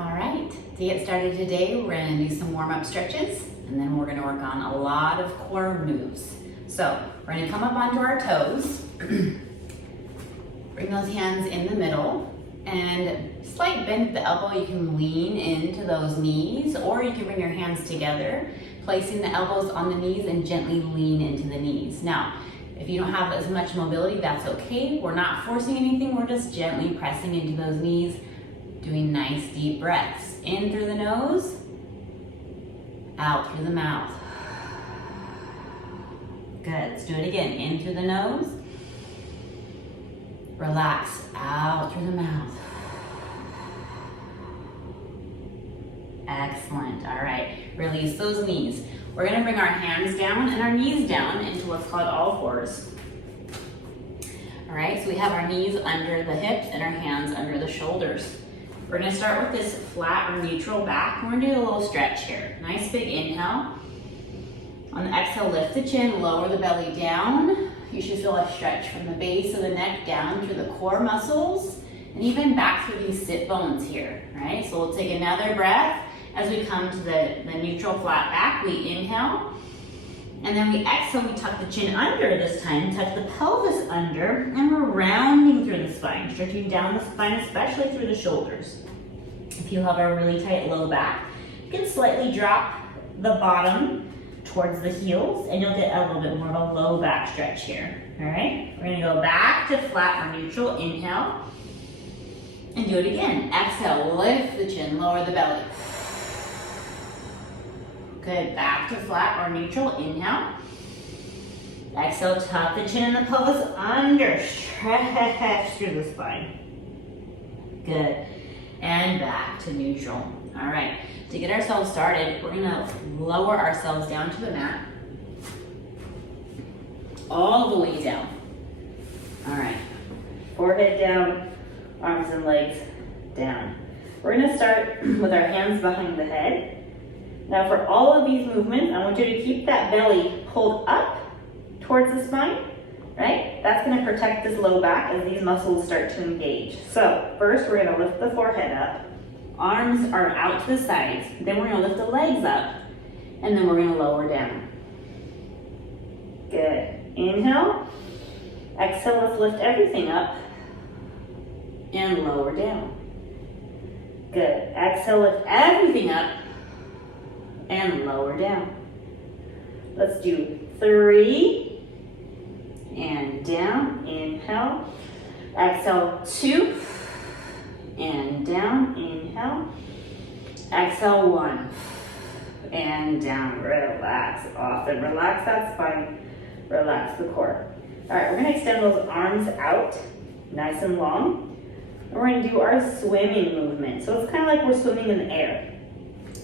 All right, to get started today, we're gonna do some warm-up stretches, and then we're gonna work on a lot of core moves. So we're gonna come up onto our toes, bring those hands in the middle, and slight bend at the elbow. You can lean into those knees, or you can bring your hands together, placing the elbows on the knees and gently lean into the knees. Now, if you don't have as much mobility, that's okay. We're not forcing anything, we're just gently pressing into those knees, doing nice deep breaths. In through the nose, out through the mouth. Good, let's do it again. In through the nose, relax, out through the mouth. Excellent, all right. Release those knees. We're gonna bring our hands down and our knees down into what's called all fours. All right, so we have our knees under the hips and our hands under the shoulders. We're gonna start with this flat or neutral back. We're gonna do a little stretch here. Nice big inhale. On the exhale, lift the chin, lower the belly down. You should feel a stretch from the base of the neck down through the core muscles and even back through these sit bones here, right? So we'll take another breath as we come to the neutral flat back. We inhale, and then we exhale, we tuck the chin under this time, tuck the pelvis under, and we're rounding through the spine, stretching down the spine, especially through the shoulders. If you have a really tight low back, you can slightly drop the bottom towards the heels, and you'll get a little bit more of a low back stretch here, all right? We're gonna go back to flat or neutral, inhale, and do it again. Exhale, lift the chin, lower the belly. Good, back to flat or neutral, inhale. Exhale, tuck the chin and the pelvis under, stretch through the spine. Good, and back to neutral. All right, to get ourselves started, we're gonna lower ourselves down to the mat. All the way down. All right, forehead down, arms and legs down. We're gonna start with our hands behind the head. Now for all of these movements, I want you to keep that belly pulled up towards the spine, right? That's gonna protect this low back as these muscles start to engage. So first we're gonna lift the forehead up. Arms are out to the sides. Then we're gonna lift the legs up, and then we're gonna lower down. Good, inhale. Exhale, let's lift everything up and lower down. Good, exhale, lift everything up and lower down. Let's do 3 and down, inhale. Exhale, 2 and down, inhale. Exhale, 1 and down. Relax off and relax that spine, relax the core. All right, we're gonna extend those arms out nice and long. And we're gonna do our swimming movement. So it's kind of like we're swimming in the air.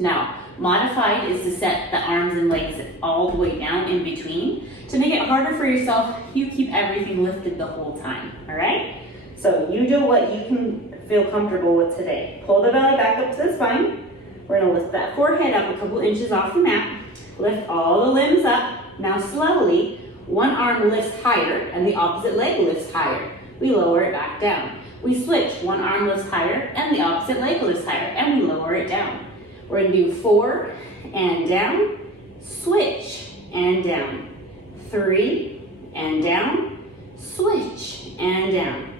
Now, modified is to set the arms and legs all the way down in between. To make it harder for yourself, you keep everything lifted the whole time, all right? So you do what you can feel comfortable with today. Pull the belly back up to the spine. We're gonna lift that forehead up a couple inches off the mat. Lift all the limbs up. Now slowly, one arm lifts higher and the opposite leg lifts higher. We lower it back down. We switch, one arm lifts higher and the opposite leg lifts higher, and we lower it down. We're gonna do 4 and down, switch and down. 3 and down, switch and down.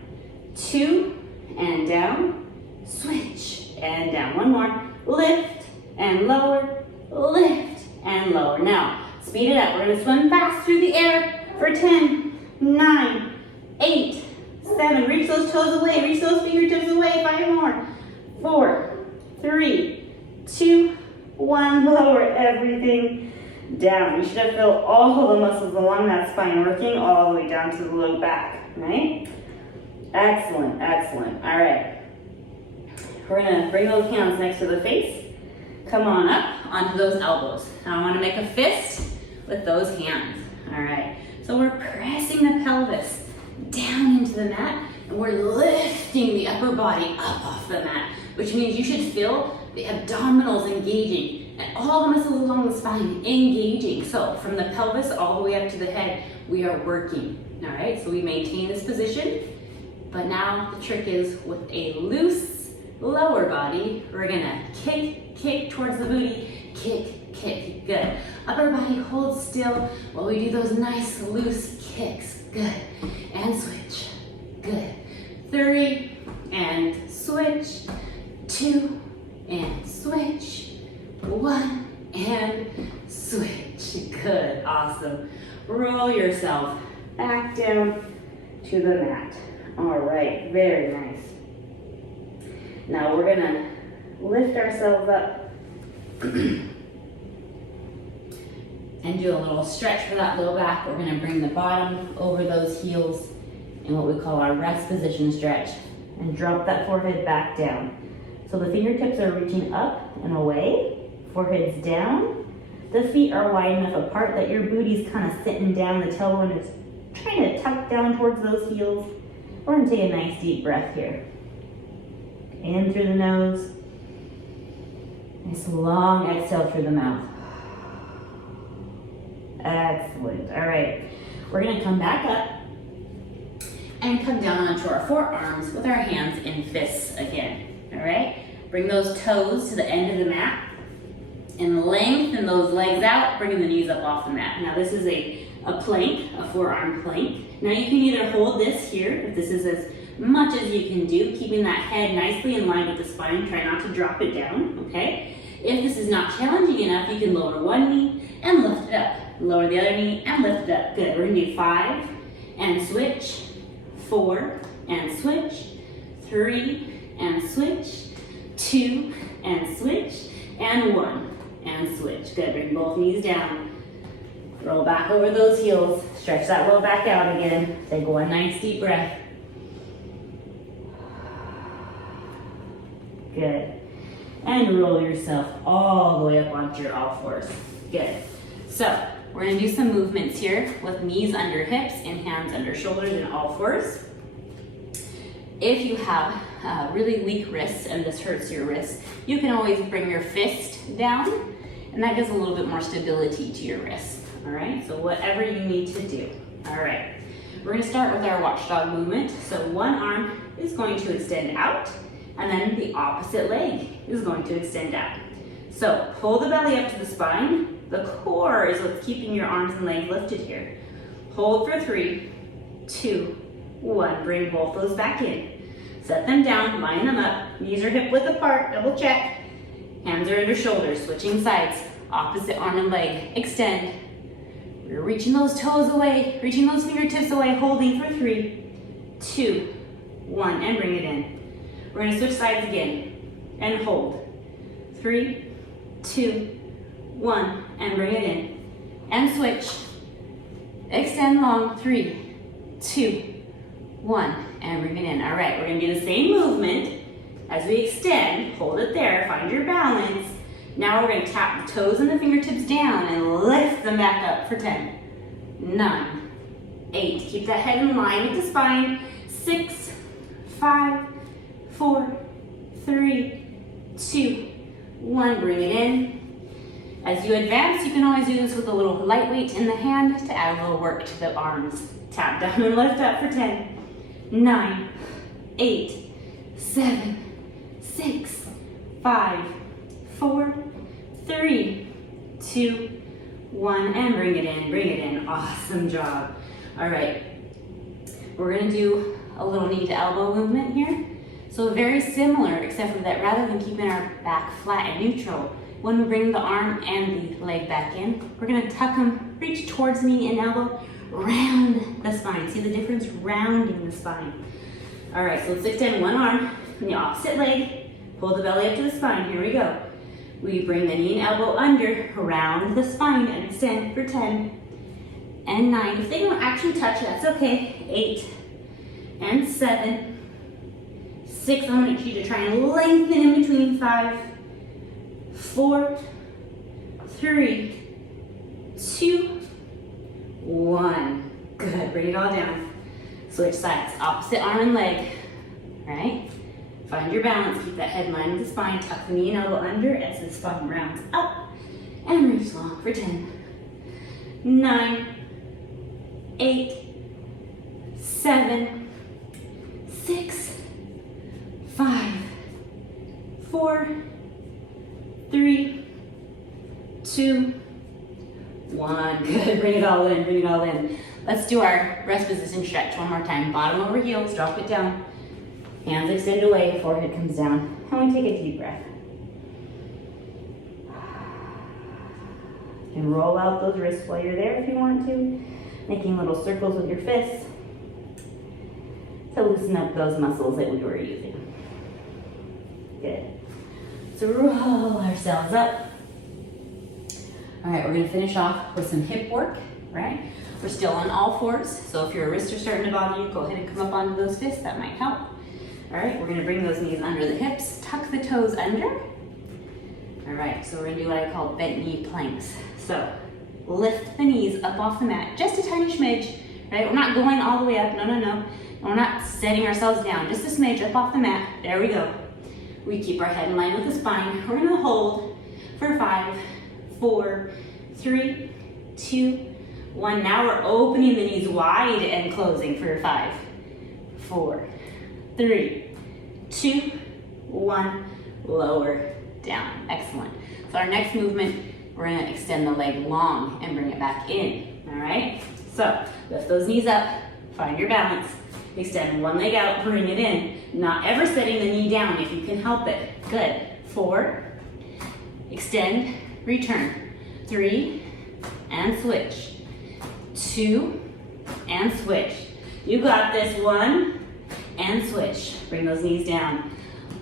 2 and down, switch and down. One more, lift and lower, lift and lower. Now, speed it up. We're gonna swim fast through the air for 10, 9, 8, 7. Reach those toes away, reach those fingertips away. 5 more. 4, 3, 2, 1, lower everything down. You should have felt all of the muscles along that spine working all the way down to the low back, right? Excellent, excellent. All right. We're gonna bring those hands next to the face. Come on up onto those elbows. Now I wanna make a fist with those hands. All right. So we're pressing the pelvis down into the mat, and we're lifting the upper body up off the mat, which means you should feel the abdominals engaging and all the muscles along the spine engaging. So from the pelvis all the way up to the head, we are working. All right, so we maintain this position, but now the trick is with a loose lower body, we're gonna kick towards the booty, kick, good. Upper body, hold still while we do those nice loose kicks, good. And switch, good. 3, and switch, 2, and switch, 1, and switch, good, awesome. Roll yourself back down to the mat. All right, very nice. Now we're gonna lift ourselves up and do a little stretch for that low back. We're gonna bring the bottom over those heels in what we call our rest position stretch and drop that forehead back down. So the fingertips are reaching up and away, forehead's down. The feet are wide enough apart that your booty's kind of sitting down, the tailbone is trying to tuck down towards those heels. We're gonna take a nice deep breath here. In through the nose. Nice long exhale through the mouth. Excellent, all right. We're gonna come back up and come down onto our forearms with our hands in fists again, all right? Bring those toes to the end of the mat and lengthen those legs out, bringing the knees up off the mat. Now this is a plank, a forearm plank. Now you can either hold this here, if this is as much as you can do, keeping that head nicely in line with the spine. Try not to drop it down, okay? If this is not challenging enough, you can lower one knee and lift it up. Lower the other knee and lift it up. Good, we're gonna do 5 and switch, 4 and switch, 3 and switch, 2 and switch, and 1 and switch. Good, bring both knees down. Roll back over those heels. Stretch that low back out again. Take one nice deep breath. Good. And roll yourself all the way up onto your all fours. Good. So we're gonna do some movements here with knees under hips and hands under shoulders and all fours. If you have really weak wrists and this hurts your wrists, you can always bring your fist down and that gives a little bit more stability to your wrist. All right, so whatever you need to do. All right, we're gonna start with our watchdog movement. So one arm is going to extend out and then the opposite leg is going to extend out. So pull the belly up to the spine. The core is what's keeping your arms and legs lifted here. Hold for 3, 2, 1. Bring both those back in. Set them down, line them up. Knees are hip width apart, double check. Hands are under shoulders, switching sides. Opposite arm and leg, extend. We're reaching those toes away, reaching those fingertips away, holding for 3, 2, 1, and bring it in. We're gonna switch sides again, and hold. 3, 2, 1, and bring it in. And switch. Extend long, 3, 2, 1, and bring it in. All right, we're gonna do the same movement as we extend. Hold it there, find your balance. Now we're gonna tap the toes and the fingertips down and lift them back up for 10, 9, 8. Keep that head in line with the spine. 6, 5, 4, 3, 2, 1. Bring it in. As you advance, you can always do this with a little lightweight in the hand to add a little work to the arms. Tap down and lift up for 10, 9, 8, 7, 6, 5, 4, 3, 2, 1, and bring it in, bring it in. Awesome job. All right, we're gonna do a little knee to elbow movement here. So very similar, except for that rather than keeping our back flat and neutral, when we bring the arm and the leg back in, we're gonna tuck them, reach towards knee and elbow, round the spine. See the difference? Rounding the spine. All right, so let's extend one arm and the opposite leg, pull the belly up to the spine. Here we go. We bring the knee and elbow under, round the spine and extend for 10 and 9. If they don't actually touch, that's okay. 8 and 7, 6. I want you to try and lengthen in between. 5, 4, 3, 2, 1. Good, bring it all down. Switch sides, opposite arm and leg, all right? Find your balance, keep that head in line with the spine, tuck the knee and elbow under as the spine rounds up, and reach long for 10, 9, 8, 7, 6, 5, 4, 3, 2, 1. Good, bring it all in, bring it all in. Let's do our rest position stretch one more time. Bottom over heels, drop it down. Hands extend away, forehead comes down. And we take a deep breath. You can roll out those wrists while you're there if you want to, making little circles with your fists to loosen up those muscles that we were using. Good. So roll ourselves up. All right, we're gonna finish off with some hip work, right? We're still on all fours, so if your wrists are starting to bother you, go ahead and come up onto those fists, that might help. All right, we're gonna bring those knees under the hips, tuck the toes under. All right, so we're gonna do what I call bent knee planks. So lift the knees up off the mat, just a tiny smidge, right? We're not going all the way up, no. We're not setting ourselves down, just a smidge up off the mat. There we go. We keep our head in line with the spine. We're gonna hold for 5, 4, 3, 2, 1. Now we're opening the knees wide and closing for 5, 4, 3, 2, 1. Lower down. Excellent. So our next movement, we're gonna extend the leg long and bring it back in. All right? So lift those knees up, find your balance, extend one leg out, bring it in. Not ever setting the knee down if you can help it. Good. 4, extend, return. 3, and switch. 2, and switch. You got this. 1, and switch. Bring those knees down.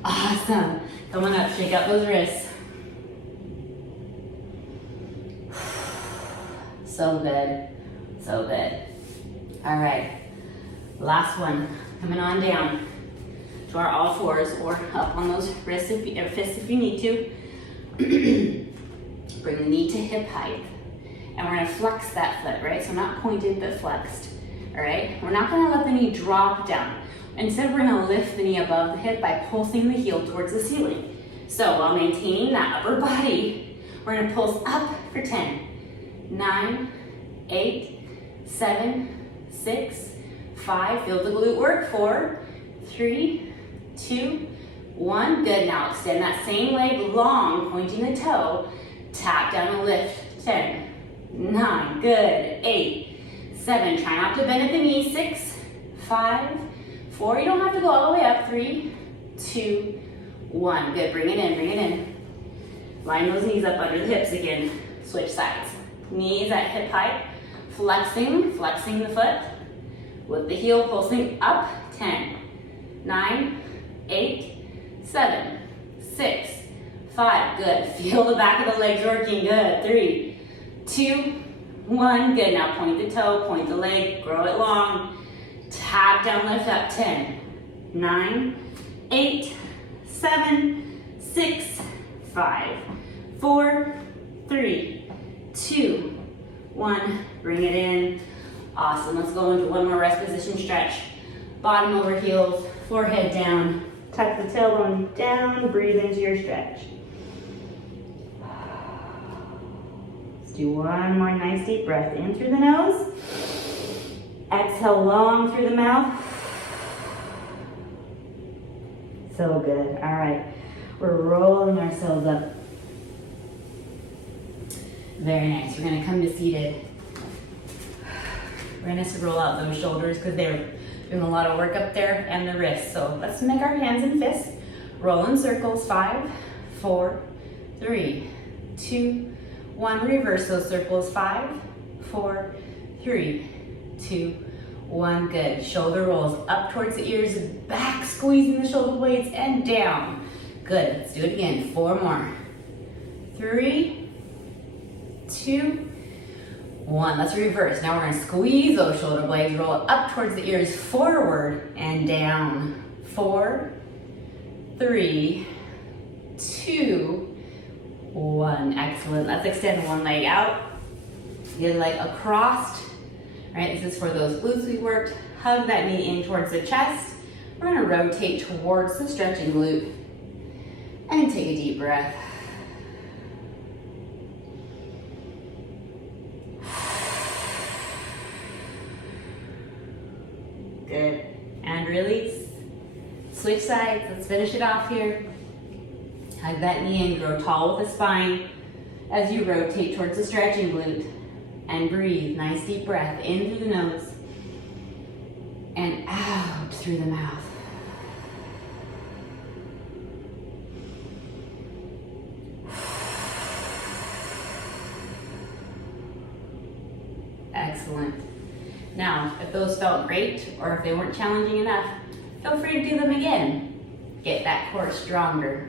Awesome. Come on up, shake out those wrists. So good, so good. All right, last one. Coming on down to our all fours or up on those wrists or fists if you need to. Bring the knee to hip height. And we're gonna flex that foot, right? So not pointed, but flexed, all right? We're not gonna let the knee drop down. Instead, we're gonna lift the knee above the hip by pulsing the heel towards the ceiling. So while maintaining that upper body, we're gonna pulse up for 10, 9, 8, 7, 6, 5, feel the glute work, 4, 3, 2, 1. Good, now extend that same leg long, pointing the toe, tap down and lift, 10, 9, good, 8, 7, try not to bend at the knee, 6, 5, 4, you don't have to go all the way up, 3, 2, 1, good, bring it in, bring it in. Line those knees up under the hips again, switch sides. Knees at hip height, flexing the foot, with the heel pulsing up, 10, 9, 8, 7, 6, 5, good. Feel the back of the legs working, good. 3, 2, 1, good. Now point the toe, point the leg, grow it long. Tap down, lift up, 10, 9, 8, 7, 6, 5, 4, 3, 2, 1. Bring it in. Awesome. Let's go into one more rest position stretch. Bottom over heels, forehead down. Tuck the tailbone down, breathe into your stretch. Let's do one more nice deep breath in through the nose. Exhale long through the mouth. So good. All right. We're rolling ourselves up. Very nice. We're going to come to seated. We're going to roll out those shoulders because they're doing a lot of work up there and the wrists. So let's make our hands and fists. Roll in circles. 5, 4, 3, 2, 1. Reverse those circles. 5, 4, 3, 2, 1. Good. Shoulder rolls up towards the ears, back squeezing the shoulder blades and down. Good. Let's do it again. 4 more. 3, 2, 1. Let's reverse. Now we're going to squeeze those shoulder blades, roll up towards the ears, forward and down. 4, 3, 2, 1. Excellent. Let's extend one leg out, the other leg across. Right, this is for those glutes we worked. Hug that knee in towards the chest. We're going to rotate towards the stretching glute and take a deep breath. Good. And release. Switch sides. Let's finish it off here. Hug that knee in, grow tall with the spine as you rotate towards the stretching glute. And breathe, nice deep breath in through the nose and out through the mouth. Excellent. Now, if those felt great or if they weren't challenging enough, feel free to do them again. Get that core stronger.